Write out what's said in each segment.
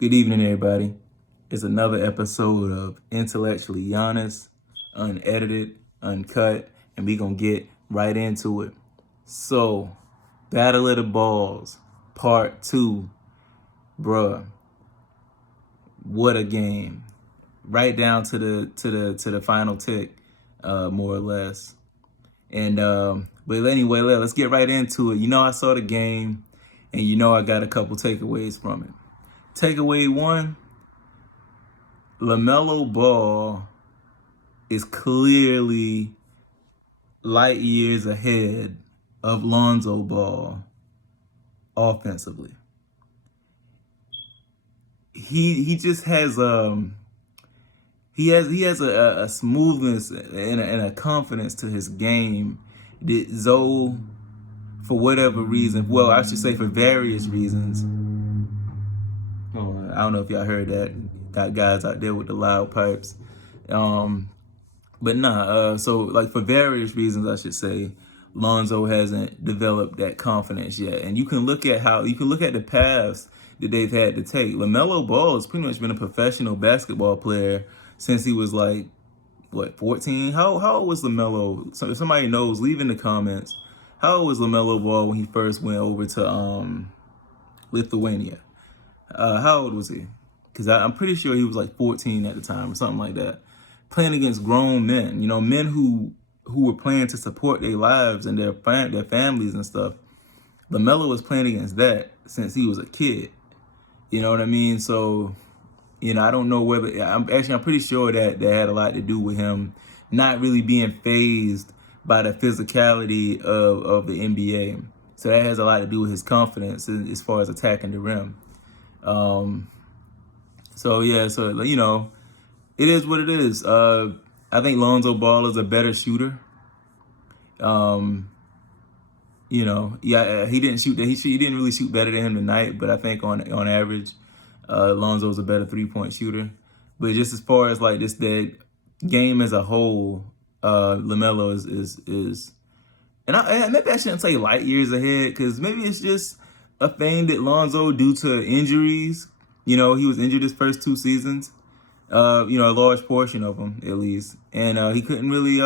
Good evening, everybody. It's another episode of Intellectually Honest, unedited, uncut, and we gonna get right into it. So, Battle of the Balls, Part 2. Bruh, what a game. Right down to the final tick, more or less. And but anyway, let's get right into it. I saw the game, and I got a couple takeaways from it. Takeaway one, LaMelo Ball is clearly light years ahead of Lonzo Ball offensively. He just has he has a smoothness and a confidence to his game that Zoe, for whatever reason, well, I should say for various reasons. Oh, I don't know if y'all heard that. Got guys out there with the loud pipes. But nah, so like for various reasons, I should say, Lonzo hasn't developed that confidence yet. And you can look at the paths that they've had to take. LaMelo Ball has pretty much been a professional basketball player since he was like, what, 14? How old was LaMelo? So if somebody knows, leave in the comments. How old was LaMelo Ball when he first went over to Lithuania? How old was he? Because I'm pretty sure he was like 14 at the time or something like that. Playing against grown men, men who were playing to support their lives and their families and stuff. LaMelo was playing against that since he was a kid. You know what I mean? So, I don't know whether I'm pretty sure that had a lot to do with him not really being phased by the physicality of the NBA. So that has a lot to do with his confidence as far as attacking the rim. So it is what it is. I think Lonzo Ball is a better shooter. He didn't shoot that. He didn't really shoot better than him tonight, but I think on average, Lonzo's a better 3-point shooter. But just as far as like just that game as a whole, LaMelo is and maybe I shouldn't say light years ahead because maybe it's just a thing that Lonzo, due to injuries, he was injured his first 2 seasons. A large portion of them at least, and he couldn't really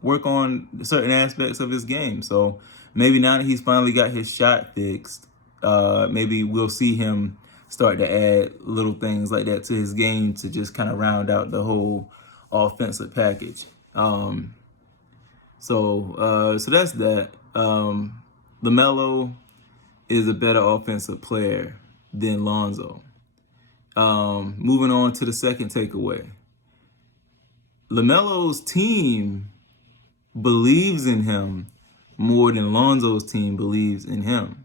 work on certain aspects of his game. So maybe now that he's finally got his shot fixed, maybe we'll see him start to add little things like that to his game to just kind of round out the whole offensive package. So that's that. LaMelo is a better offensive player than Lonzo. Moving on to the second takeaway. LaMelo's team believes in him more than Lonzo's team believes in him.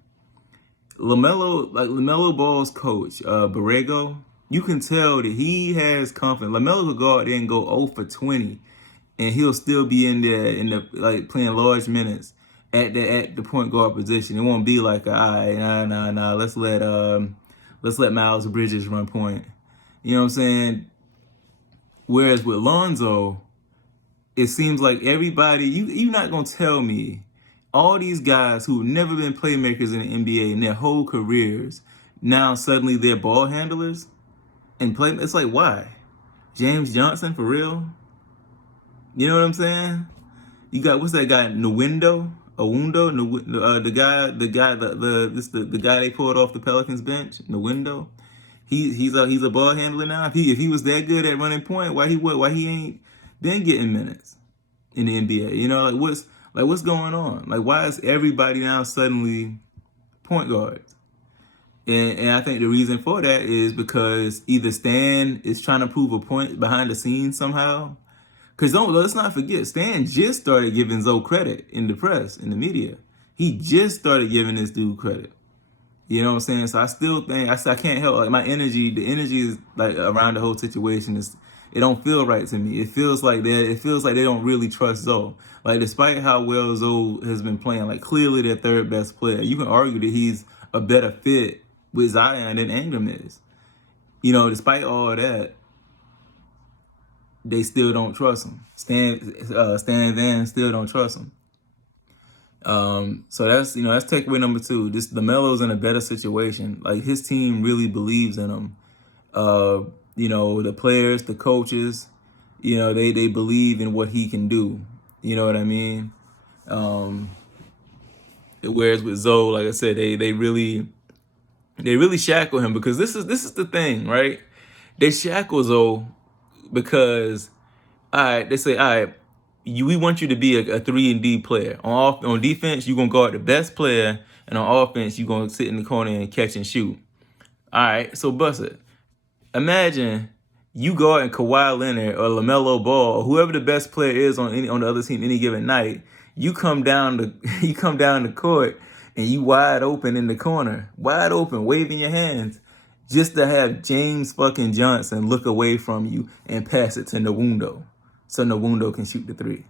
LaMelo Ball's coach, Borrego, you can tell that he has confidence. LaMelo could go out there and go 0 for 20, and he'll still be in there playing large minutes at the point guard position. It won't be like, all right, nah, let's let Miles Bridges run point. You know what I'm saying? Whereas with Lonzo, it seems like everybody, you're not going to tell me all these guys who've never been playmakers in the NBA in their whole careers, now suddenly they're ball handlers and play. It's like, why? James Johnson, for real? You know what I'm saying? You got, what's that guy, the guy they pulled off the Pelicans bench, Nwendo. He's a ball handler now. If he was that good at running point, why he ain't been getting minutes in the NBA? What's going on? Like, why is everybody now suddenly point guards? And I think the reason for that is because either Stan is trying to prove a point behind the scenes somehow. Because let's not forget, Stan just started giving Zoe credit in the press, in the media. He just started giving this dude credit. You know what I'm saying? So I still think I can't help, like, the energy is like around the whole situation it don't feel right to me. It feels like they don't really trust Zoe. Like, despite how well Zoe has been playing, like, clearly their third best player. You can argue that he's a better fit with Zion than Ingram is. Despite all of that, they still don't trust him. Stan Van still don't trust him. So that's takeaway number 2. This LaMelo's in a better situation. Like, his team really believes in him, You know, the players, the coaches, you know, they believe in what he can do. You know what I mean? Whereas with Zoe, like I said, they really shackle him, because this is the thing, right? They shackle Zoe because, all right, they say, all right, we want you to be a 3-and-D player. On defense, you're gonna guard the best player, and on offense, you're gonna sit in the corner and catch and shoot. All right, so bust it. Imagine you guarding Kawhi Leonard or LaMelo Ball or whoever the best player is on the other team any given night. You come down the court and you wide open in the corner, wide open, waving your hands, just to have James fucking Johnson look away from you and pass it to Nwundo, so Nwundo can shoot the 3.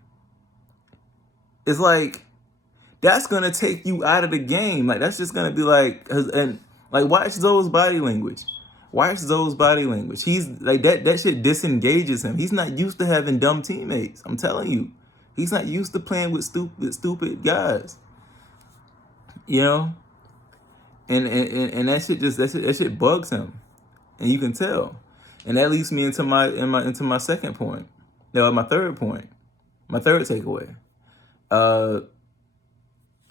It's like, that's gonna take you out of the game. Like, that's just gonna be like, and like, watch Zoe's body language. Watch Zoe's body language. He's like, that shit disengages him. He's not used to having dumb teammates. I'm telling you. He's not used to playing with stupid guys. You know? And that shit bugs him. And you can tell. And that leads me into my second point. No, my third point. My third takeaway.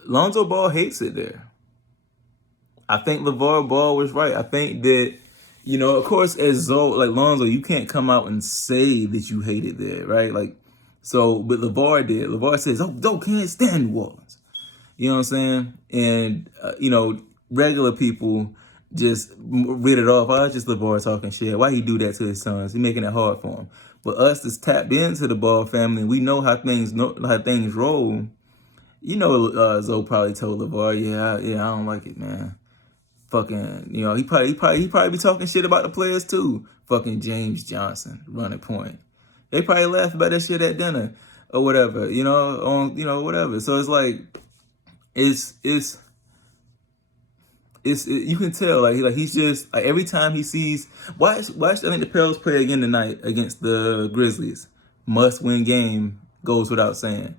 Lonzo Ball hates it there. I think LeVar Ball was right. I think that, you know, of course, as Zoe, like Lonzo, you can't come out and say that you hate it there, right? Like, so, but LeVar did. LeVar says, "Oh, Zoe can't stand New Orleans." You know what I'm saying? And, you know, regular people just read it off. Oh, it's just LeVar talking shit. Why he do that to his sons? He making it hard for him. But us that's tapped into the Ball family, we know how things roll. You know, Zoe probably told LeVar, yeah, I don't like it, man. Fucking, you know, he probably be talking shit about the players too. Fucking James Johnson running point. They probably laugh about that shit at dinner or whatever, you know, whatever. So it's like, it's you can tell like he's just like, every time he sees, watch. I think the Pelicans play again tonight against the Grizzlies. Must win game, goes without saying.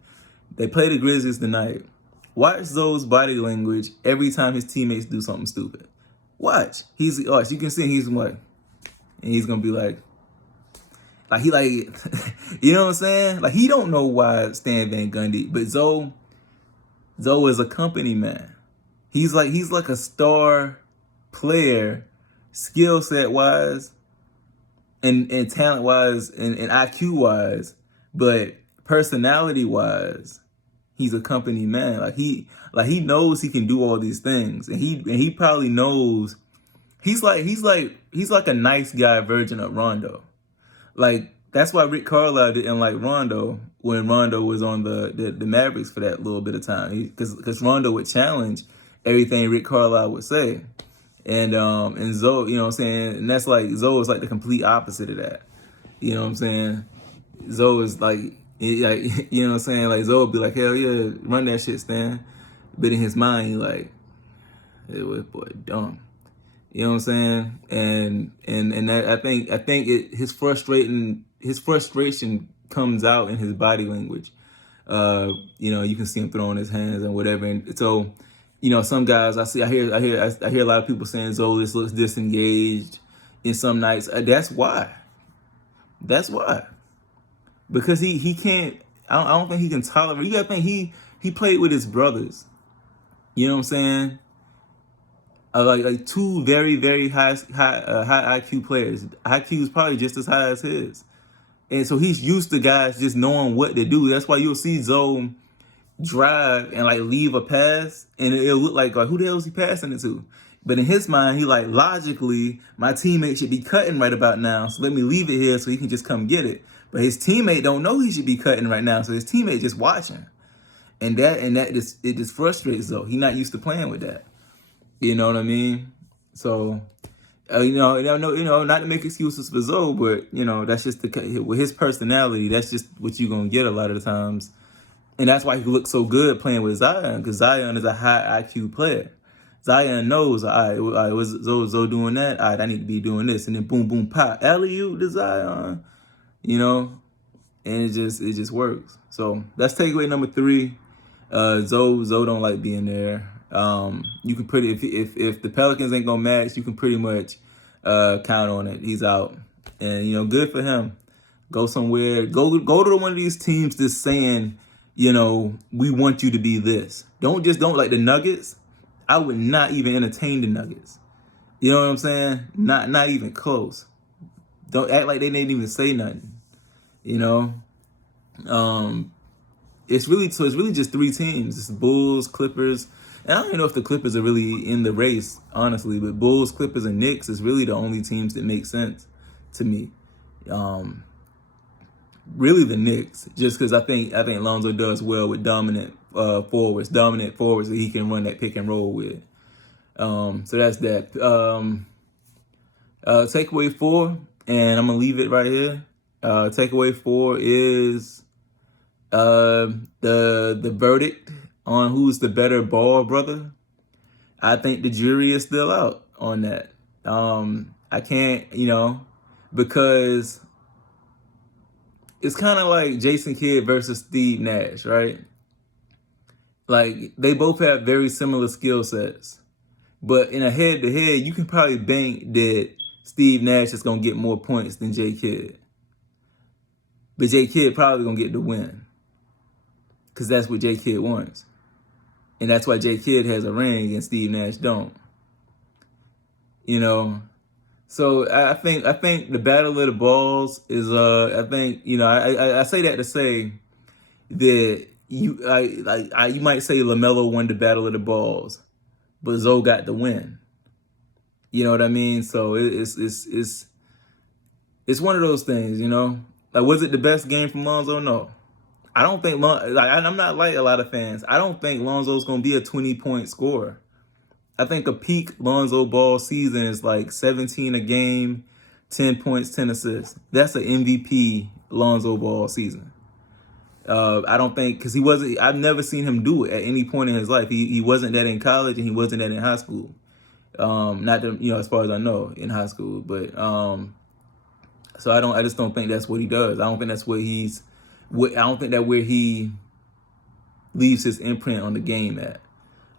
They play the Grizzlies tonight. Watch Zoe's body language every time his teammates do something stupid. Watch. Watch. You can see he's like, and he's gonna be like he like, you know what I'm saying? Like, he don't know why Stan Van Gundy, but Zoe is a company man. He's like a star player, skill set wise, and talent wise, and IQ wise, but personality wise, he's a company man. Like he knows he can do all these things, and he probably knows he's like a nice guy version of Rondo. Like, that's why Rick Carlisle didn't like Rondo when Rondo was on the Mavericks for that little bit of time, because Rondo would challenge everything Rick Carlisle would say, and Zoe, you know what I'm saying, and that's like, Zoe is like the complete opposite of that. You know what I'm saying? Zoe is like, you know what I'm saying? Like, Zoe would be like, hell yeah, run that shit, Stan. But in his mind, he like, hey, boy, dumb. You know what I'm saying? And that, I think his frustration comes out in his body language. You know, you can see him throwing his hands and whatever. And so, you know, some guys I hear a lot of people saying Zoe looks disengaged in some nights. That's why. Because he can't. I don't think he can tolerate. You gotta think he played with his brothers. You know what I'm saying? Like two very, very high IQ players. IQ is probably just as high as his, and so he's used to guys just knowing what to do. That's why you'll see Zoe drive and like leave a pass, and it'll look like who the hell is he passing it to? But in his mind, he like, logically, my teammate should be cutting right about now, so let me leave it here so he can just come get it. But his teammate don't know he should be cutting right now, so his teammate just watching, and that just frustrates Zoe. He's not used to playing with that. You know what I mean? So, you know, not to make excuses for Zoe, but you know, that's just with his personality. That's just what you're gonna get a lot of the times, and that's why he looks so good playing with Zion, because Zion is a high IQ player. Zion knows, all right, was Zoe doing that? All right, I need to be doing this, and then boom, boom, pop, alley-oop to Zion. You know, and it just works. So that's takeaway number 3. Zoe don't like being there. You can if the Pelicans ain't gonna match, you can pretty much count on it. He's out, and good for him. Go somewhere. Go to one of these teams that's saying, we want you to be this. Don't like the Nuggets. I would not even entertain the Nuggets. You know what I'm saying? Not even close. Don't act like they didn't even say nothing. It's really just three teams. It's Bulls, Clippers, and I don't even know if the Clippers are really in the race, honestly. But Bulls, Clippers, and Knicks is really the only teams that make sense to me. Really the Knicks, just because I think Lonzo does well with dominant forwards that he can run that pick and roll with. So that's that. Takeaway 4, and I'm gonna leave it right here. Takeaway 4 is the verdict on who's the better ball brother. I think the jury is still out on that. I can't, because it's kind of like Jason Kidd versus Steve Nash, right? Like, they both have very similar skill sets. But in a head-to-head, you can probably bank that Steve Nash is going to get more points than J. Kidd. But J. Kidd probably going to get the win. Because that's what J. Kidd wants. And that's why J. Kidd has a ring and Steve Nash don't. So I think the battle of the balls is I say that to say that you might say LaMelo won the battle of the balls, but Zoe got the win. You know what I mean? So it's one of those things, Like, was it the best game from Lonzo? No. I don't think I'm not like a lot of fans. I don't think Lonzo's gonna be a 20-point scorer. I think a peak Lonzo Ball season is like 17 a game, 10 points, 10 assists. That's an MVP Lonzo Ball season. I don't think, because I've never seen him do it at any point in his life. He wasn't that in college and he wasn't that in high school. Not that, as far as I know, in high school. But so I just don't think that's what he does. I don't think that's I don't think that's where he leaves his imprint on the game at,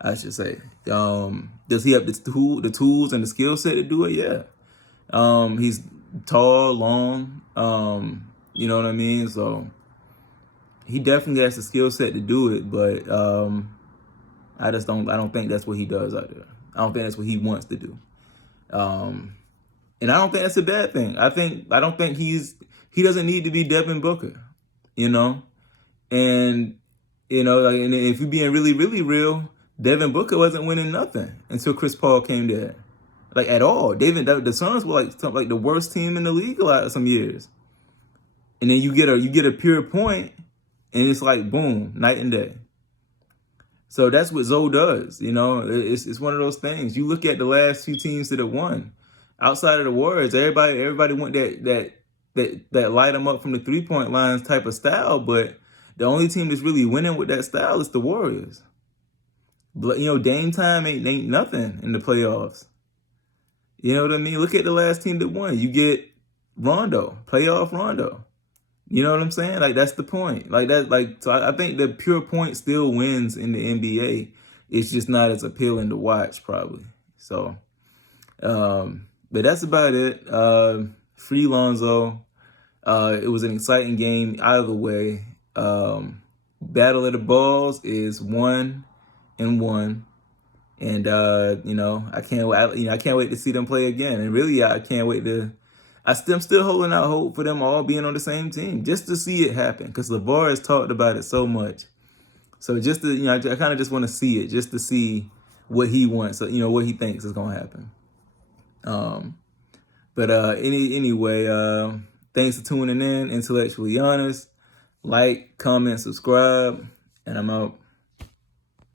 I should say. Does he have the tools and the skill set to do it? Yeah. He's tall, long, you know what I mean? So he definitely has the skill set to do it, but I don't think that's what he does out there. I don't think that's what he wants to do. And I don't think that's a bad thing. I don't think he doesn't need to be Devin Booker, and and if you're being really, really real, Devin Booker wasn't winning nothing until Chris Paul came there, like, at all. The Suns were like the worst team in the league a lot of some years, and then you get a pure point, and it's like boom, night and day. So that's what Zoe does, It's one of those things. You look at the last few teams that have won, outside of the Warriors, everybody went that light them up from the 3-point lines type of style, but the only team that's really winning with that style is the Warriors. Dame time ain't nothing in the playoffs. You know what I mean? Look at the last team that won. You get Rondo, playoff Rondo. You know what I'm saying? Like, that's the point. So I think the pure point still wins in the NBA. It's just not as appealing to watch, probably. So, but that's about it. Free Lonzo. It was an exciting game either way. Battle of the Balls is 1-1, and I can't wait to see them play again. And really, I can't wait to. I'm still holding out hope for them all being on the same team, just to see it happen, because LeVar has talked about it so much. So just to, I kind of just want to see it, just to see what he wants, what he thinks is gonna happen. Anyway, thanks for tuning in. Intellectually Honest. Like, comment, subscribe, and I'm out.